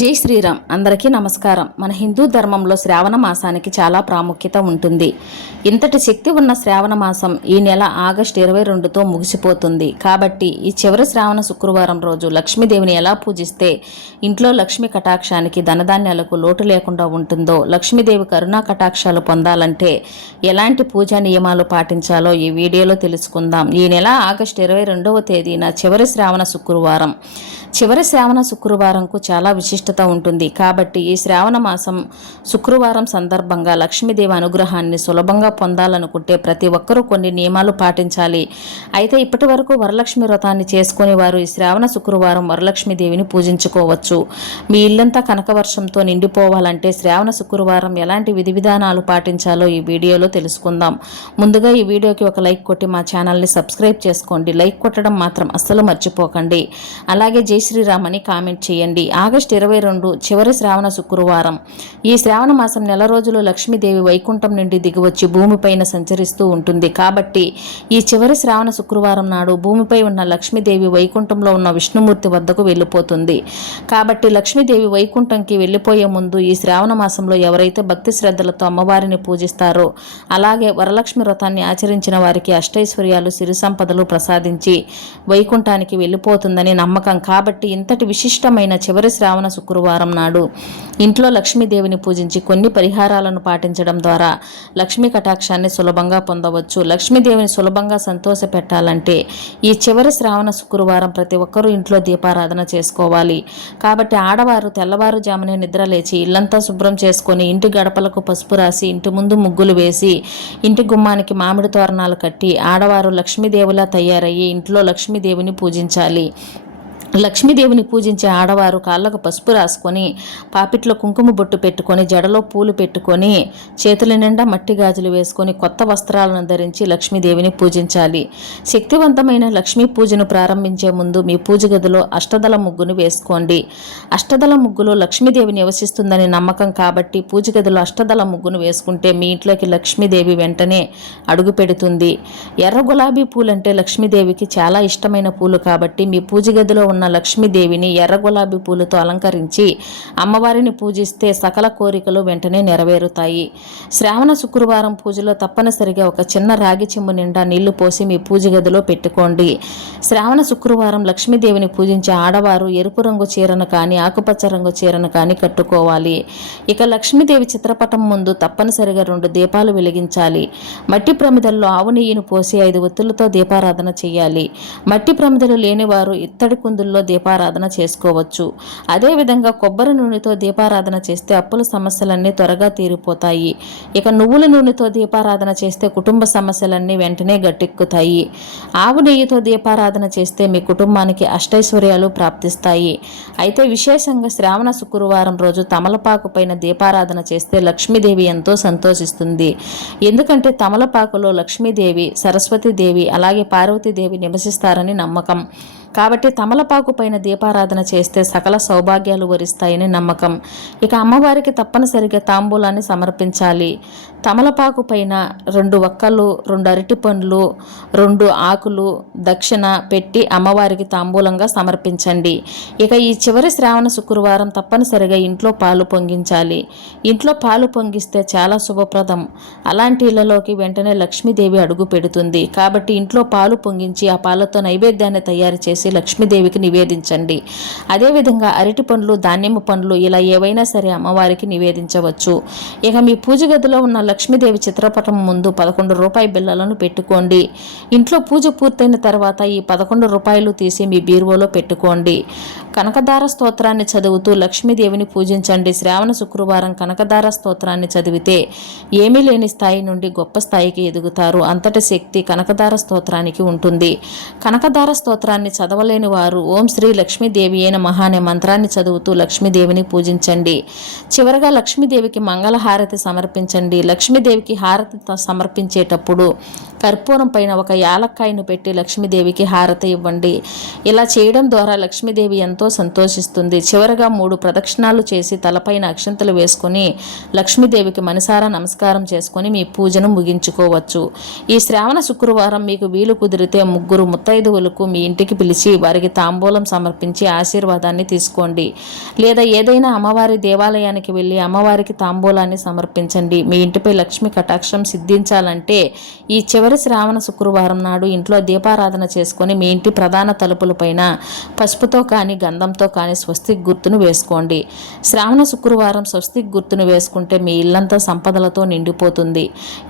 జై శ్రీరామ్. అందరికీ నమస్కారం. మన హిందూ ధర్మంలో శ్రావణ మాసానికి చాలా ప్రాముఖ్యత ఉంటుంది. ఇంతటి శక్తి ఉన్న శ్రావణ మాసం ఈ నెల ఆగస్టు 22తో ముగిసిపోతుంది. కాబట్టి ఈ చివరి శ్రావణ శుక్రవారం రోజు లక్ష్మీదేవిని ఎలా పూజిస్తే ఇంట్లో లక్ష్మీ కటాక్షానికి ధనధాన్యాలకు లోటు లేకుండా ఉంటుందో, లక్ష్మీదేవి కరుణా కటాక్షాలు పొందాలంటే ఎలాంటి పూజా నియమాలు పాటించాలో ఈ వీడియోలో తెలుసుకుందాం. ఈ నెల ఆగస్టు 22వ తేదీన చివరి శ్రావణ శుక్రవారం. చివరి శ్రావణ శుక్రవారంకు చాలా విశిష్టత ఉంటుంది. కాబట్టి ఈ శ్రావణ మాసం శుక్రవారం సందర్భంగా లక్ష్మీదేవి అనుగ్రహాన్ని సులభంగా పొందాలనుకుంటే ప్రతి ఒక్కరూ కొన్ని నియమాలు పాటించాలి. అయితే ఇప్పటి వరకు వరలక్ష్మి వ్రతాన్ని చేసుకునే వారు ఈ శ్రావణ శుక్రవారం వరలక్ష్మీదేవిని పూజించుకోవచ్చు. మీ ఇల్లంతా కనకవర్షంతో నిండిపోవాలంటే శ్రావణ శుక్రవారం ఎలాంటి విధి విధానాలు పాటించాలో ఈ వీడియోలో తెలుసుకుందాం. ముందుగా ఈ వీడియోకి ఒక లైక్ కొట్టి మా ఛానల్ని సబ్స్క్రైబ్ చేసుకోండి. లైక్ కొట్టడం మాత్రం అస్సలు మర్చిపోకండి. అలాగే జై శ్రీరామ్ అని కామెంట్ చేయండి. ఆగస్టు 22 చివరి శ్రావణ శుక్రవారం. ఈ శ్రావణ మాసం నెల రోజులు లక్ష్మీదేవి వైకుంఠం నుండి దిగివచ్చి భూమిపైన సంచరిస్తూ ఉంటుంది. కాబట్టి ఈ చివరి శ్రావణ శుక్రవారం నాడు భూమిపై ఉన్న లక్ష్మీదేవి వైకుంఠంలో ఉన్న విష్ణుమూర్తి వద్దకు వెళ్ళిపోతుంది. కాబట్టి లక్ష్మీదేవి వైకుంఠంకి వెళ్ళిపోయే ముందు ఈ శ్రావణ మాసంలో ఎవరైతే భక్తి శ్రద్ధలతో అమ్మవారిని పూజిస్తారో, అలాగే వరలక్ష్మి వ్రతాన్ని ఆచరించిన వారికి అష్టైశ్వర్యాలు సిరి సంపదలు ప్రసాదించి వైకుంఠానికి వెళ్ళిపోతుందని నమ్మకం. కాబట్టి ఇంతటి విశిష్టమైన చివరి శ్రావణ శుక్రవారం నాడు ఇంట్లో లక్ష్మీదేవిని పూజించి కొన్ని పరిహారాలను పాటించడం ద్వారా లక్ష్మీ కటాక్షాన్ని సులభంగా పొందవచ్చు. లక్ష్మీదేవిని సులభంగా సంతోష పెట్టాలంటే ఈ చివరి శ్రావణ శుక్రవారం ప్రతి ఒక్కరూ ఇంట్లో దీపారాధన చేసుకోవాలి. కాబట్టి ఆడవారు తెల్లవారుజామునే నిద్రలేచి ఇల్లంతా శుభ్రం చేసుకొని ఇంటి గడపలకు పసుపు రాసి ఇంటి ముందు ముగ్గులు వేసి ఇంటి గుమ్మానికి మామిడి తోరణాలు కట్టి ఆడవారు లక్ష్మీదేవిలా తయారయ్యి ఇంట్లో లక్ష్మీదేవిని పూజించాలి. లక్ష్మీదేవిని పూజించే ఆడవారు కాళ్ళకు పసుపు రాసుకొని పాపిట్లో కుంకుమ బొట్టు పెట్టుకొని జడలో పూలు పెట్టుకొని చేతుల నిండా మట్టి గాజులు వేసుకొని కొత్త వస్త్రాలను ధరించి లక్ష్మీదేవిని పూజించాలి. శక్తివంతమైన లక్ష్మీ పూజను ప్రారంభించే ముందు మీ పూజ గదిలో అష్టదళ ముగ్గును వేసుకోండి. అష్టదళ ముగ్గులో లక్ష్మీదేవి నివసిస్తుందని నమ్మకం. కాబట్టి పూజ గదిలో అష్టదళ ముగ్గును వేసుకుంటే మీ ఇంట్లోకి లక్ష్మీదేవి వెంటనే అడుగు పెడుతుంది. ఎర్ర గులాబీ పూలంటే లక్ష్మీదేవికి చాలా ఇష్టమైన పూలు. కాబట్టి మీ పూజ గదిలో ఉన్న లక్ష్మీదేవిని ఎర్ర గులాబీ పూలతో అలంకరించి అమ్మవారిని పూజిస్తే సకల కోరికలు వెంటనే నెరవేరుతాయి. శ్రావణ శుక్రవారం పూజలో తప్పనిసరిగా ఒక చిన్న రాగి చెంబు నిండా నీళ్లు పోసి మీ పూజ గదిలో పెట్టుకోండి. శ్రావణ శుక్రవారం లక్ష్మీదేవిని పూజించే ఆడవారు ఎరుపు రంగు చీరను కానీ ఆకుపచ్చ రంగు చీరను కానీ కట్టుకోవాలి. ఇక లక్ష్మీదేవి చిత్రపటం ముందు తప్పనిసరిగా 2 దీపాలు వెలిగించాలి. మట్టి ప్రమిదల్లో ఆవు నెయ్యిని పోసి 5 ఒత్తులతో దీపారాధన చేయాలి. మట్టి ప్రమిదలు లేనివారు ఇత్తడి కుందుల్లో దీపారాధన చేసుకోవచ్చు. అదేవిధంగా కొబ్బరి నూనెతో దీపారాధన చేస్తే అప్పుల సమస్యలన్నీ త్వరగా తీరిపోతాయి. ఇక నువ్వుల నూనెతో దీపారాధన చేస్తే కుటుంబ సమస్యలన్నీ వెంటనే గట్టెక్కుతాయి. ఆవు నెయ్యితో దీపారాధన చేస్తే మీ కుటుంబానికి అష్టైశ్వర్యాలు ప్రాప్తిస్తాయి. అయితే విశేషంగా శ్రావణ శుక్రవారం రోజు తమలపాకు పైన దీపారాధన చేస్తే లక్ష్మీదేవి ఎంతో సంతోషిస్తుంది. ఎందుకంటే తమలపాకులో లక్ష్మీదేవి, సరస్వతీదేవి అలాగే పార్వతీదేవి నివసిస్తారని నమ్మకం. కాబట్టి తమలపాకు పైన దీపారాధన చేస్తే సకల సౌభాగ్యాలు వరిస్తాయని నమ్మకం. ఇక అమ్మవారికి తప్పనిసరిగా తాంబూలాన్ని సమర్పించాలి. తమలపాకు పైన 2 వక్కలు, 2 అరటి పండ్లు, 2 ఆకులు దక్షిణ పెట్టి అమ్మవారికి తాంబూలంగా సమర్పించండి. ఇక ఈ చివరి శ్రావణ శుక్రవారం తప్పనిసరిగా ఇంట్లో పాలు పొంగించాలి. ఇంట్లో పాలు పొంగిస్తే చాలా శుభప్రదం. అలాంటి ఇళ్లలోకి వెంటనే లక్ష్మీదేవి అడుగు పెడుతుంది. కాబట్టి ఇంట్లో పాలు పొంగించి ఆ పాలతో నైవేద్యాన్ని తయారు చేసి లక్ష్మీదేవికి నివేదించండి. అదేవిధంగా అరటి పండ్లు, దానిమ్మ పండ్లు ఇలా ఏవైనా సరే అమ్మవారికి నివేదించవచ్చు. ఇక మీ పూజ గదిలో ఉన్న లక్ష్మీదేవి చిత్రపటం ముందు 11 రూపాయి బిళ్ళలను పెట్టుకోండి. ఇంట్లో పూజ పూర్తయిన తర్వాత ఈ 11 రూపాయలు తీసి మీ బీరువాలో పెట్టుకోండి. కనకదార స్తోత్రాన్ని చదువుతూ లక్ష్మీదేవిని పూజించండి. శ్రావణ శుక్రవారం కనకదార స్తోత్రాన్ని చదివితే ఏమీ లేని స్థాయి నుండి గొప్ప స్థాయికి ఎదుగుతారు. అంతటి శక్తి కనకదార స్తోత్రానికి ఉంటుంది. కనకదార స్తోత్రాన్ని చదవలేని వారు ఓం శ్రీ లక్ష్మీదేవి అయిన మహానే మంత్రాన్ని చదువుతూ లక్ష్మీదేవిని పూజించండి. చివరగా లక్ష్మీదేవికి మంగళహారతి సమర్పించండి. లక్ష్మీదేవికి హారతి సమర్పించేటప్పుడు కర్పూరం పైన ఒక యాలక్కాయను పెట్టి లక్ష్మీదేవికి హారతి ఇవ్వండి. ఇలా చేయడం ద్వారా లక్ష్మీదేవి ఎంతో సంతోషిస్తుంది. చివరగా 3 ప్రదక్షిణాలు చేసి తలపైన అక్షంతలు వేసుకొని లక్ష్మీదేవికి మనసారా నమస్కారం చేసుకొని మీ పూజను ముగించుకోవచ్చు. ఈ శ్రావణ శుక్రవారం మీకు వీలు కుదిరితే 3 ముత్తైదువులకు మీ ఇంటికి పిలిచి వారికి తాంబూలం సమర్పించి ఆశీర్వాదాన్ని తీసుకోండి. లేదా ఏదైనా అమ్మవారి దేవాలయానికి వెళ్ళి అమ్మవారికి తాంబూలాన్ని సమర్పించండి. మీ ఇంటిపై లక్ష్మి కటాక్షం సిద్ధించాలంటే ఈ చివరి శ్రావణ శుక్రవారం నాడు ఇంట్లో దీపారాధన చేసుకొని మీ ఇంటి ప్రధాన తలుపులపైన పసుపుతో కానీ గంధంతో కానీ స్వస్తిక్ గుర్తును వేసుకోండి. శ్రావణ శుక్రవారం స్వస్తిక్ గుర్తును వేసుకుంటే మీ ఇల్లంతా సంపదలతో నిండిపోతుంది.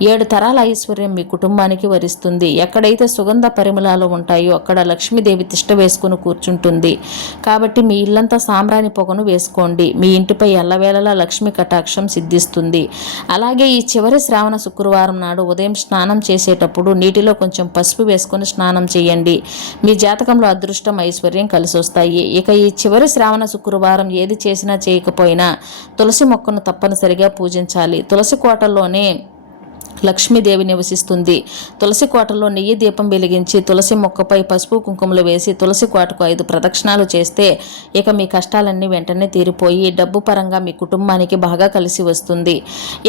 7 తరాల ఐశ్వర్యం మీ కుటుంబానికి వరిస్తుంది. ఎక్కడైతే సుగంధ పరిమళాలు ఉంటాయో అక్కడ లక్ష్మీదేవి తిష్ట వేసుకుని కూర్చుంటుంది. కాబట్టి మీ ఇల్లంతా సాంబ్రాణి పొగను వేసుకోండి. మీ ఇంటిపై ఎల్లవేళలా లక్ష్మి కటాక్షం సిద్ధిస్తుంది. అలాగే ఈ చివరి శ్రావణ శుక్రవారం నాడు ఉదయం స్నానం చేసేటప్పుడు నీటిలో కొంచెం పసుపు వేసుకొని స్నానం చేయండి. మీ జాతకంలో అదృష్టం ఐశ్వర్యం కలిసి వస్తాయి. ఇక ఈ చివరి శ్రావణ శుక్రవారం ఏది చేసినా చేయకపోయినా తులసి మొక్కను తప్పనిసరిగా పూజించాలి. తులసి కోటల్లోనే లక్ష్మీదేవి నివసిస్తుంది. తులసి కోటలో నెయ్యి దీపం వెలిగించి తులసి మొక్కపై పసుపు కుంకుమలు వేసి తులసి కోటకు 5 ప్రదక్షిణాలు చేస్తే ఇక మీ కష్టాలన్నీ వెంటనే తీరిపోయి డబ్బు పరంగా మీ కుటుంబానికి బాగా కలిసి వస్తుంది.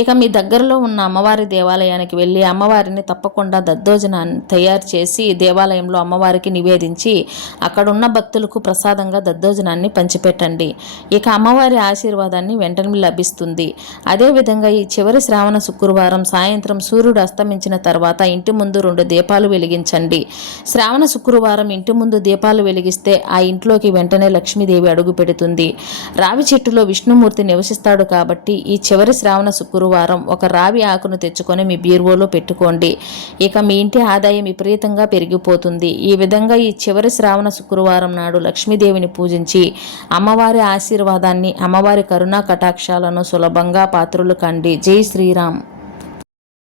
ఇక మీ దగ్గరలో ఉన్న అమ్మవారి దేవాలయానికి వెళ్ళి అమ్మవారిని తప్పకుండా దద్దోజనాన్ని తయారు చేసి దేవాలయంలో అమ్మవారికి నివేదించి అక్కడున్న భక్తులకు ప్రసాదంగా దద్దోజనాన్ని పంచిపెట్టండి. ఇక అమ్మవారి ఆశీర్వాదాన్ని వెంటనే లభిస్తుంది. అదేవిధంగా ఈ చివరి శ్రావణ శుక్రవారం సాయంత్రం సూర్యుడు అస్తమించిన తర్వాత ఇంటి ముందు 2 దీపాలు వెలిగించండి. శ్రావణ శుక్రవారం ఇంటి ముందు దీపాలు వెలిగిస్తే ఆ ఇంట్లోకి వెంటనే లక్ష్మీదేవి అడుగు పెడుతుంది. రావి చెట్టులో విష్ణుమూర్తి నివసిస్తాడు కాబట్టి ఈ చివరి శ్రావణ శుక్రవారం ఒక రావి ఆకును తెచ్చుకొని మీ బీరువాలో పెట్టుకోండి. ఇక మీ ఇంటి ఆదాయం విపరీతంగా పెరిగిపోతుంది. ఈ విధంగా ఈ చివరి శ్రావణ శుక్రవారం నాడు లక్ష్మీదేవిని పూజించి అమ్మవారి ఆశీర్వాదాన్ని అమ్మవారి కరుణా కటాక్షాలను సులభంగా పాత్రులు కండి. జై శ్రీరామ్.